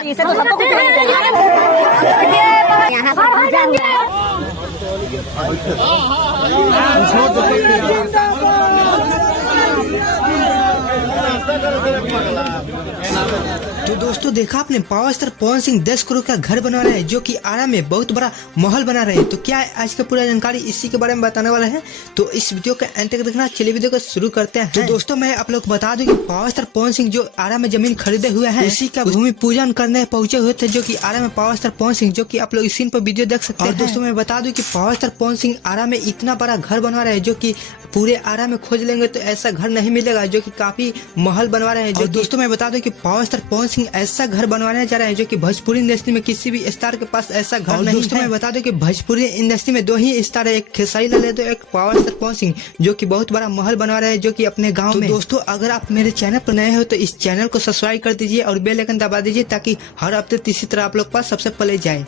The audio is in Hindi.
इसे तो सबको कुछ होनी चाहिए। यहाँ पर पूजा तो दोस्तों देखा आपने पावर स्टार पवन सिंह 10 करोड़ का घर बना रहे हैं, जो कि आरा में बहुत बड़ा महल बना रहे हैं। तो क्या है आज का पूरा जानकारी इसी के बारे में बताने वाला है, तो इस वीडियो का अंत तक देखना। चलिए वीडियो को शुरू करते हैं। तो दोस्तों मैं आप लोग को बता दूं कि पावर स्टार पवन सिंह जो आरा में जमीन खरीदे हुए हैं, इसी का भूमि पूजन करने पहुंचे हुए थे, जो की आरा में पावर स्टार पवन सिंह, जो की आप लोग इस सीन पर वीडियो देख सकते हैं। दोस्तों मैं बता दूं कि पावर स्टार पवन सिंह आरा में इतना बड़ा घर बनवा रहे हैं, जो की पूरे आरा में खोज लेंगे तो ऐसा घर नहीं मिलेगा, जो कि काफी महल बनवा रहे हैं। जो दोस्तों मैं बता दूं कि पावर स्टार पवन सिंह ऐसा घर बनवाने जा रहे हैं, जो कि भोजपुरी इंडस्ट्री में किसी भी स्टार के पास ऐसा घर नहीं है। दोस्तों मैं बता दूं कि भोजपुरी इंडस्ट्री में 2 ही स्टार है, एक खेसारी लाल यादव, एक पावर स्टार पवन सिंह, जो कि बहुत बड़ा महल बनवा रहे हैं, जो कि अपने गाँव में। दोस्तों अगर आप मेरे चैनल पर नए हो तो इस चैनल को सब्सक्राइब कर दीजिए और बेल आइकन दबा दीजिए, ताकि हर हफ्ते इसी तरह आप लोग पास सबसे पहले जाए।